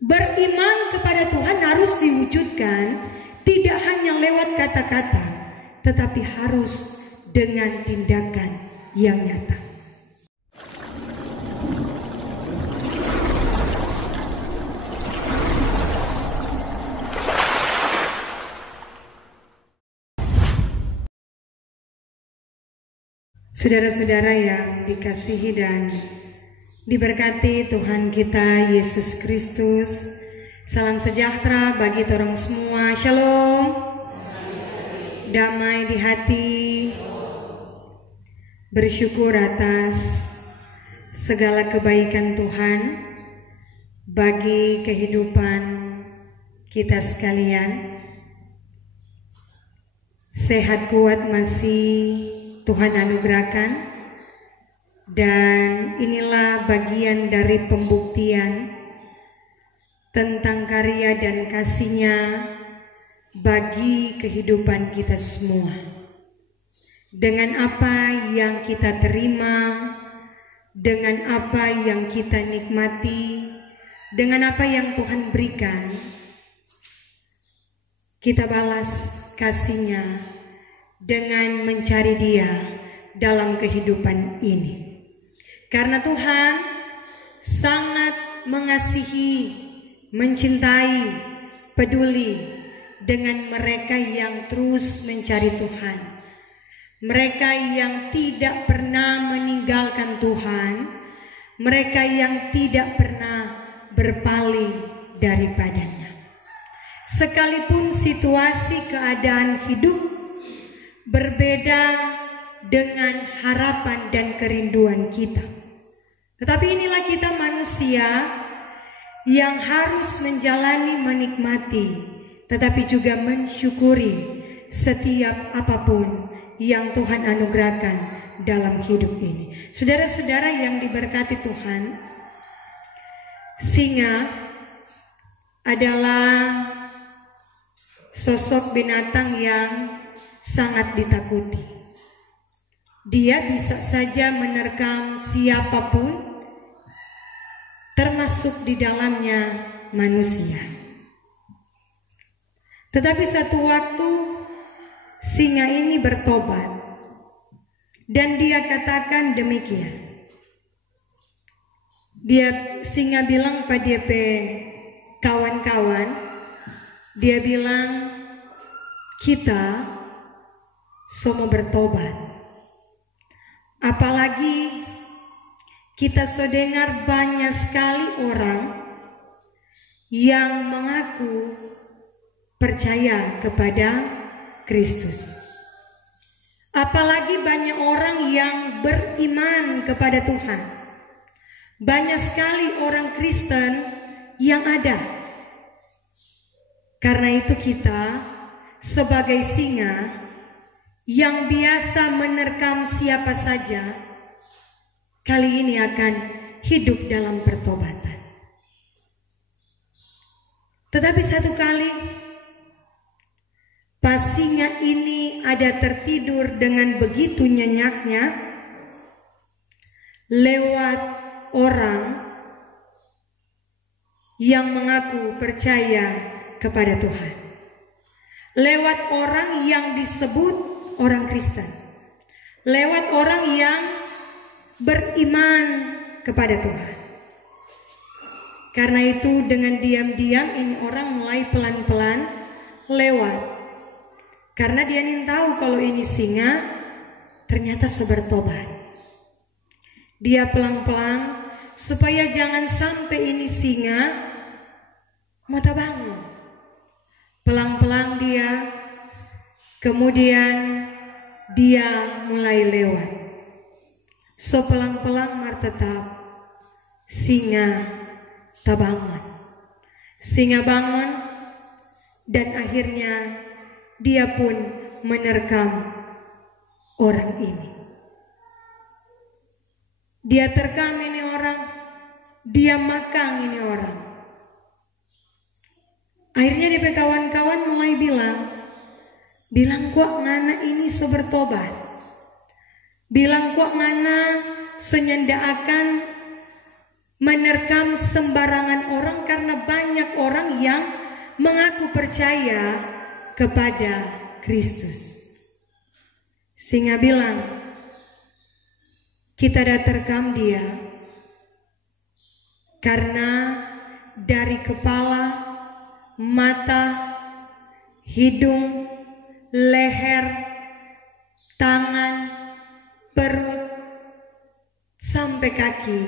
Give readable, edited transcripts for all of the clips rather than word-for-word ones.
Beriman kepada Tuhan harus diwujudkan tidak hanya lewat kata-kata, tetapi harus dengan tindakan yang nyata. Saudara-saudara yang dikasihi dan diberkati Tuhan kita Yesus Kristus, salam sejahtera bagi torong semua. Shalom. Damai di hati. Bersyukur atas segala kebaikan Tuhan bagi kehidupan kita sekalian. Sehat kuat masih Tuhan anugerahkan, dan inilah bagian dari pembuktian tentang karya dan kasih-Nya bagi kehidupan kita semua. Dengan apa yang kita terima, dengan apa yang kita nikmati, dengan apa yang Tuhan berikan, kita balas kasih-Nya dengan mencari Dia dalam kehidupan ini. Karena Tuhan sangat mengasihi, mencintai, peduli dengan mereka yang terus mencari Tuhan. Mereka yang tidak pernah meninggalkan Tuhan, mereka yang tidak pernah berpaling daripadanya. Sekalipun situasi keadaan hidup berbeda dengan harapan dan kerinduan kita, tetapi inilah kita manusia yang harus menjalani, menikmati, tetapi juga mensyukuri setiap apapun yang Tuhan anugerahkan dalam hidup ini. Saudara-saudara yang diberkati Tuhan, singa adalah sosok binatang yang sangat ditakuti. Dia bisa saja menerkam siapapun, termasuk di dalamnya manusia. Tetapi satu waktu singa ini bertobat, dan dia katakan demikian. Singa bilang pada kawan-kawan, dia bilang, kita semua bertobat. Apalagi kita dengar banyak sekali orang yang mengaku percaya kepada Kristus. Apalagi banyak orang yang beriman kepada Tuhan. Banyak sekali orang Kristen yang ada. Karena itu kita sebagai singa yang biasa menerkam siapa saja, kali ini akan hidup dalam pertobatan. Tetapi satu kali pas singa ini ada tertidur dengan begitu nyenyaknya, lewat orang yang mengaku percaya kepada Tuhan, lewat orang yang disebut orang Kristen, lewat orang yang beriman kepada Tuhan. Karena itu dengan diam-diam ini orang mulai pelan-pelan lewat. Karena dia ingin tahu kalau ini singa ternyata bertobat. Dia pelan-pelan supaya jangan sampai ini singa mau bangun. Pelan-pelan dia, kemudian dia mulai lewat. So pelan-pelan tetap singa tak bangun. Singa bangun dan akhirnya dia pun menerkam orang ini. Dia terkam ini orang, dia makan ini orang. Akhirnya dia kawan-kawan mulai bilang kok ngana ini bertobat. Bilang kok ngana senyendaakan menerkam sembarangan orang karena banyak orang yang mengaku percaya kepada Kristus. Sehingga bilang, kita dah terkam dia karena dari kepala, mata, hidung, leher, tangan, perut, sampai kaki,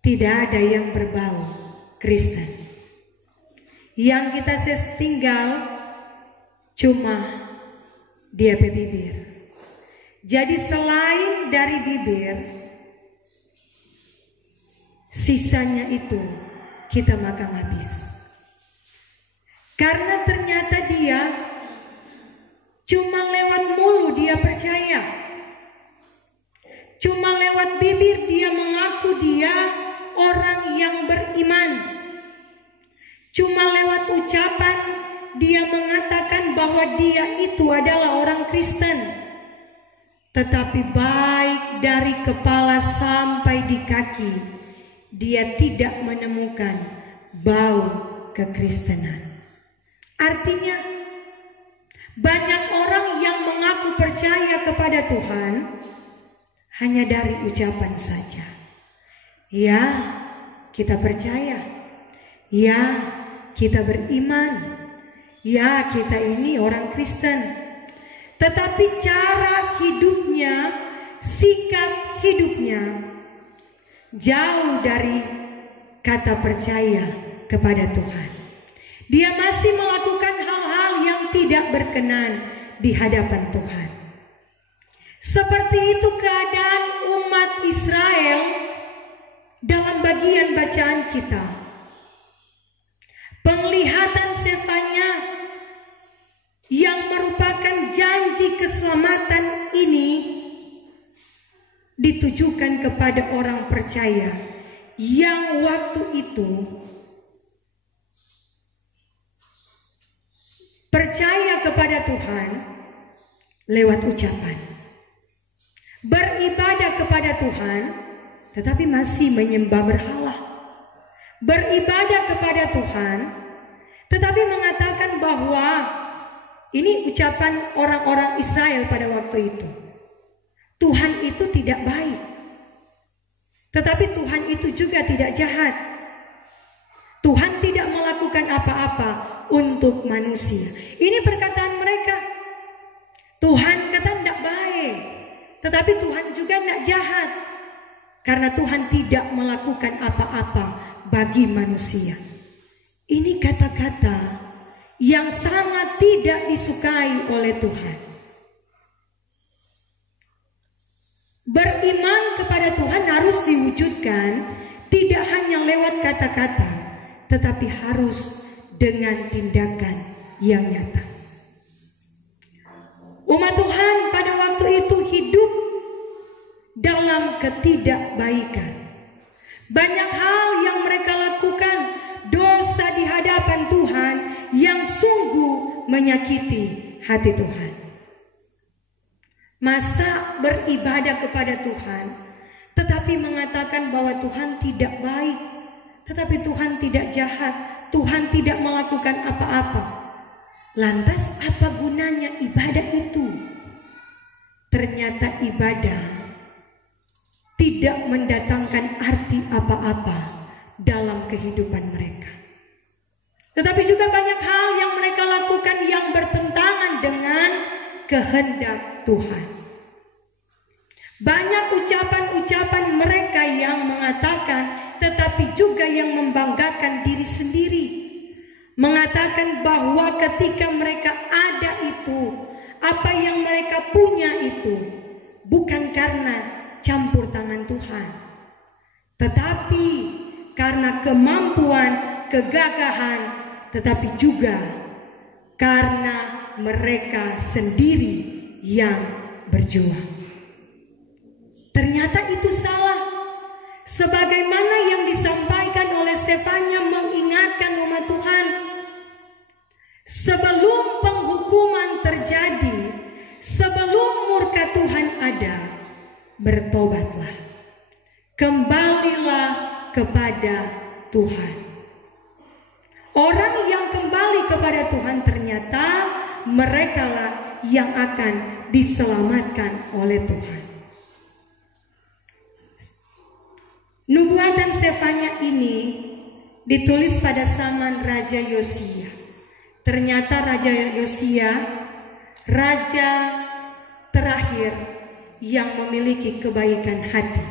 tidak ada yang berbau Kristen. Yang kita tinggal cuma dia bibir. Jadi selain dari bibir, sisanya itu kita makan habis. Karena ternyata dia cuma lewat mulut dia percaya. Cuma lewat bibir dia mengaku dia orang yang beriman. Cuma lewat ucapan dia mengatakan bahwa dia itu adalah orang Kristen. Tetapi baik dari kepala sampai di kaki, dia tidak menemukan bau kekristenan. Artinya, banyak orang yang mengaku percaya kepada Tuhan hanya dari ucapan saja. Ya, kita percaya. Ya, kita beriman. Ya, kita ini orang Kristen. Tetapi cara hidupnya, sikap hidupnya jauh dari kata percaya kepada Tuhan. Dia masih melakukan hal-hal yang tidak berkenan di hadapan Tuhan. Seperti itu keadaan umat Israel dalam bagian bacaan kita. Penglihatan Sefanya yang merupakan janji keselamatan ini ditujukan kepada orang percaya yang waktu itu percaya kepada Tuhan lewat ucapan, beribadah kepada Tuhan tetapi masih menyembah berhala, beribadah kepada Tuhan tetapi mengatakan bahwa ini ucapan orang-orang Israel pada waktu itu. Tuhan itu tidak baik. Tetapi Tuhan itu juga tidak jahat. Tuhan tidak melakukan apa-apa untuk manusia. Ini perkataan mereka. Tuhan kata tidak baik. Tetapi Tuhan juga tidak jahat. Karena Tuhan tidak melakukan apa-apa bagi manusia. Ini kata-kata yang sangat tidak disukai oleh Tuhan. Beriman kepada Tuhan harus diwujudkan tidak hanya lewat kata-kata, tetapi harus dengan tindakan yang nyata. Umat Tuhan pada waktu itu hidup dalam ketidakbaikan. Banyak hal yang mereka lakukan, dosa di hadapan Tuhan yang sungguh menyakiti hati Tuhan. Masa beribadah kepada Tuhan tetapi mengatakan bahwa Tuhan tidak baik, tetapi Tuhan tidak jahat, Tuhan tidak melakukan apa-apa. Lantas apa gunanya ibadah itu? Ternyata ibadah tidak mendatangkan arti apa-apa dalam kehidupan mereka. Tetapi juga banyak hal yang mereka lakukan yang bertentangan dengan kehendak Tuhan. Banyak ucapan-ucapan mereka yang mengatakan, tetapi juga yang membanggakan diri sendiri. Mengatakan bahwa ketika mereka ada itu, apa yang mereka punya itu bukan karena campur tangan Tuhan, tetapi karena kemampuan, kegagahan, tetapi juga karena mereka sendiri yang berjuang. Ternyata itu salah. Sebagaimana yang disampaikan oleh Sefanya mengingatkan umat Tuhan, sebelum penghukuman terjadi, sebelum murka Tuhan ada, bertobatlah, kembalilah kepada Tuhan. Orang yang kembali kepada Tuhan ternyata merekalah yang akan diselamatkan oleh Tuhan. Nubuatan Sefanya ini ditulis pada zaman Raja Yosia. Ternyata Raja Yosia, raja terakhir yang memiliki kebaikan hati.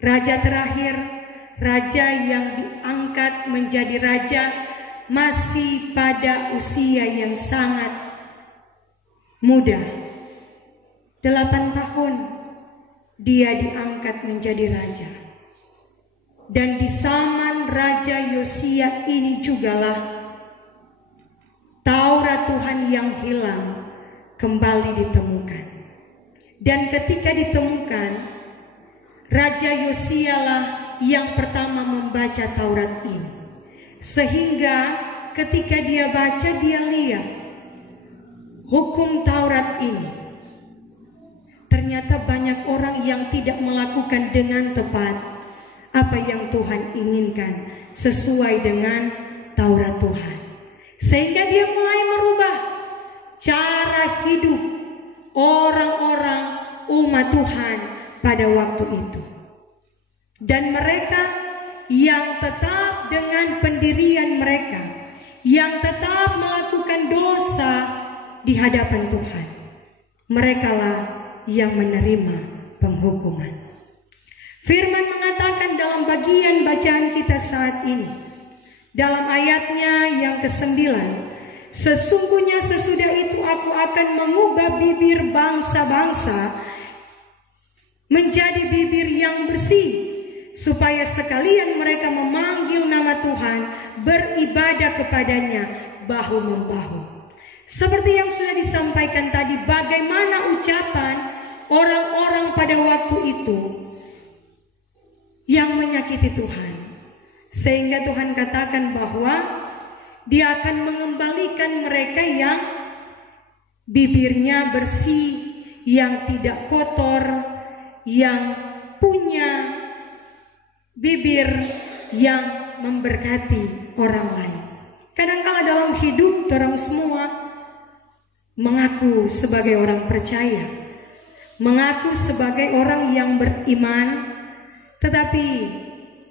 Raja terakhir, raja yang diangkat menjadi raja masih pada usia yang sangat muda. 8 tahun dia diangkat menjadi raja. Dan di zaman Raja Yosia ini jugalah Taurat Tuhan yang hilang kembali ditemukan. Dan ketika ditemukan, Raja Yosia lah yang pertama membaca Taurat ini. Sehingga ketika dia baca, dia lihat hukum Taurat ini. Ternyata banyak orang yang tidak melakukan dengan tepat apa yang Tuhan inginkan sesuai dengan Taurat Tuhan. Sehingga dia mulai merubah cara hidup orang-orang umat Tuhan pada waktu itu. Dan mereka yang tetap dengan pendirian mereka, yang tetap melakukan dosa di hadapan Tuhan, merekalah yang menerima penghukuman. Firman mengatakan dalam bagian bacaan kita saat ini, dalam ayatnya yang ke-9, sesungguhnya sesudah itu aku akan mengubah bibir bangsa-bangsa menjadi bibir yang bersih, supaya sekalian mereka memanggil nama Tuhan, beribadah kepadanya bahu-membahu. Seperti yang sudah disampaikan tadi, bagaimana ucapan orang-orang pada waktu itu yang menyakiti Tuhan. Sehingga Tuhan katakan bahwa Dia akan mengembalikan mereka yang bibirnya bersih, yang tidak kotor, yang punya bibir yang memberkati orang lain. Kadang-kala dalam hidup orang semua mengaku sebagai orang percaya, mengaku sebagai orang yang beriman, tetapi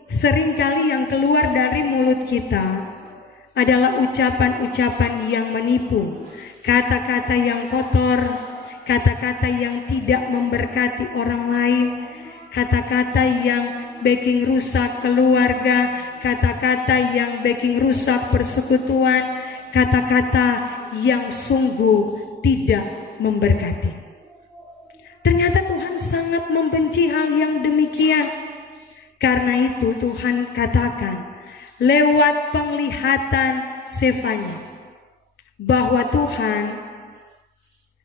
seringkali yang keluar dari mulut kita adalah ucapan-ucapan yang menipu, kata-kata yang kotor, kata-kata yang tidak memberkati orang lain, kata-kata yang bikin rusak keluarga, kata-kata yang bikin rusak persekutuan, kata-kata yang sungguh tidak memberkati. Ternyata Tuhan sangat membenci hal yang demikian. Karena itu Tuhan katakan lewat penglihatan Sefanya bahwa Tuhan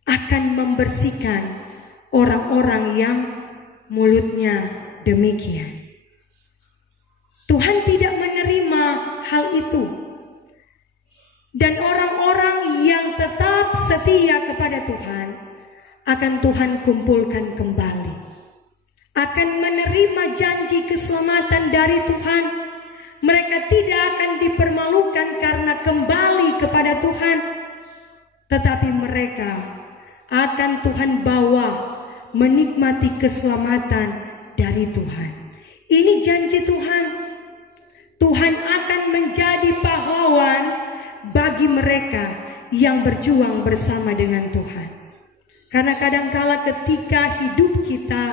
akan membersihkan orang-orang yang mulutnya demikian. Tuhan tidak menerima hal itu. Dan orang-orang yang tetap setia kepada Tuhan akan Tuhan kumpulkan kembali, akan menerima janji keselamatan dari Tuhan. Mereka tidak akan dipermalukan karena kembali kepada Tuhan, tetapi mereka akan Tuhan bawa menikmati keselamatan dari Tuhan. Ini janji Tuhan. Tuhan akan menjadi pahlawan bagi mereka yang berjuang bersama dengan Tuhan. Karena kadangkala ketika hidup kita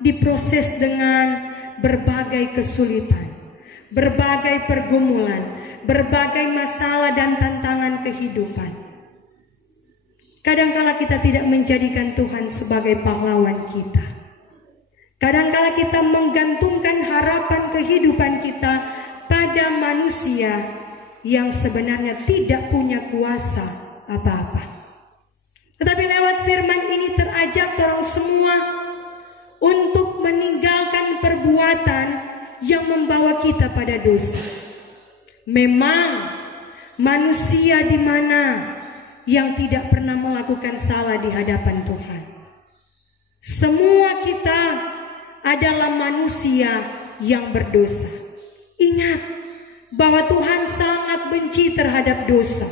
diproses dengan berbagai kesulitan, berbagai pergumulan, berbagai masalah dan tantangan kehidupan, kadangkala kita tidak menjadikan Tuhan sebagai pahlawan kita. Kadangkala kita menggantungkan harapan kehidupan kita pada manusia yang sebenarnya tidak punya kuasa apa-apa. Tetapi lewat firman ini terajak orang semua untuk meninggalkan perbuatan yang membawa kita pada dosa. Memang manusia di mana yang tidak pernah melakukan salah di hadapan Tuhan. Semua kita adalah manusia yang berdosa. Ingat bahwa Tuhan sangat benci terhadap dosa,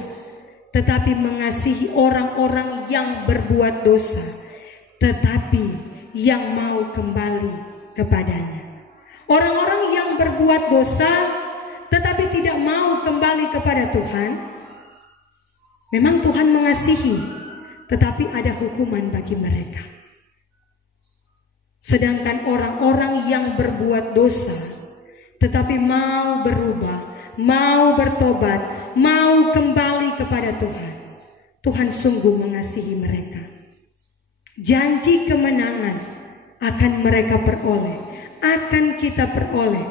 tetapi mengasihi orang-orang yang berbuat dosa, tetapi yang mau kembali kepadanya. Orang-orang yang berbuat dosa tetapi tidak mau kembali kepada Tuhan, memang Tuhan mengasihi, tetapi ada hukuman bagi mereka. Sedangkan orang-orang yang berbuat dosa tetapi mau berubah, mau bertobat, mau kembali kepada Tuhan, Tuhan sungguh mengasihi mereka. Janji kemenangan akan mereka peroleh, akan kita peroleh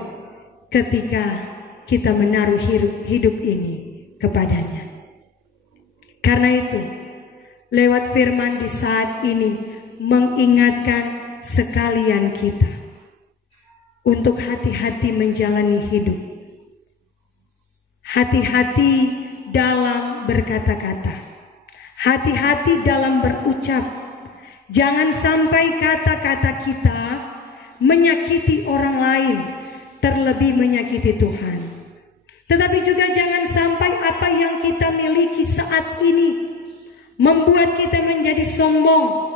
ketika kita menaruh hidup ini kepadanya. Karena itu, lewat firman di saat ini mengingatkan sekalian kita untuk hati-hati menjalani hidup. Hati-hati dalam berkata-kata, hati-hati dalam berucap. Jangan sampai kata-kata kita menyakiti orang lain, terlebih menyakiti Tuhan. Tetapi juga jangan sampai apa yang kita miliki saat ini membuat kita menjadi sombong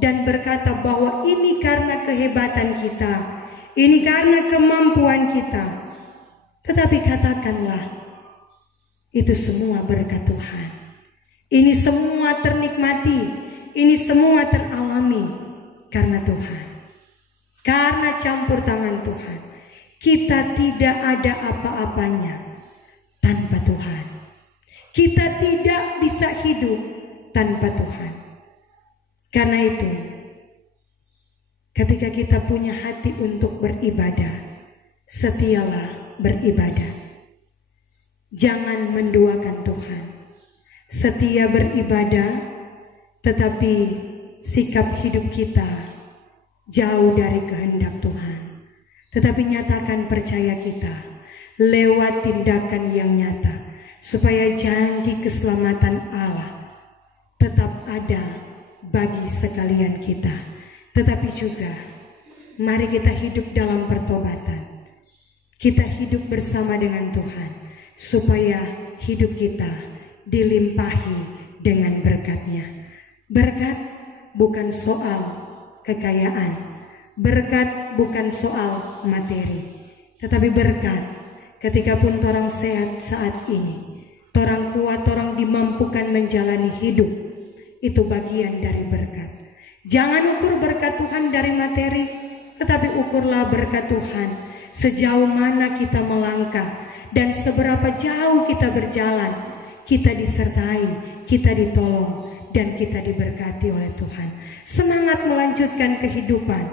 dan berkata bahwa ini karena kehebatan kita, ini karena kemampuan kita. Tetapi katakanlah, itu semua berkat Tuhan. Ini semua ternikmati, ini semua teralami karena Tuhan. Karena campur tangan Tuhan, kita tidak ada apa-apanya tanpa Tuhan. Kita tidak bisa hidup tanpa Tuhan. Karena itu, ketika kita punya hati untuk beribadah, setialah beribadah. Jangan menduakan Tuhan. Setia beribadah, tetapi sikap hidup kita jauh dari kehendak Tuhan. Tetapi nyatakan percaya kita lewat tindakan yang nyata, supaya janji keselamatan Allah tetap ada bagi sekalian kita. Tetapi juga mari kita hidup dalam pertobatan. Kita hidup bersama dengan Tuhan, supaya hidup kita dilimpahi dengan berkat-Nya. Berkat bukan soal kekayaan, berkat bukan soal materi, tetapi berkat ketika pun torang sehat saat ini, torang kuat, torang dimampukan menjalani hidup, itu bagian dari berkat. Jangan ukur berkat Tuhan dari materi, tetapi ukurlah berkat Tuhan sejauh mana kita melangkah dan seberapa jauh kita berjalan. Kita disertai, kita ditolong, dan kita diberkati oleh Tuhan. Semangat melanjutkan kehidupan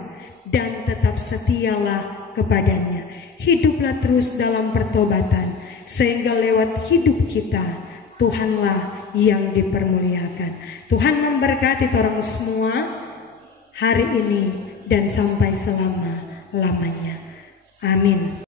dan tetap setialah kepadanya. Hiduplah terus dalam pertobatan, sehingga lewat hidup kita Tuhanlah yang dipermuliakan. Tuhan memberkati orang semua hari ini dan sampai selama-lamanya. Amin.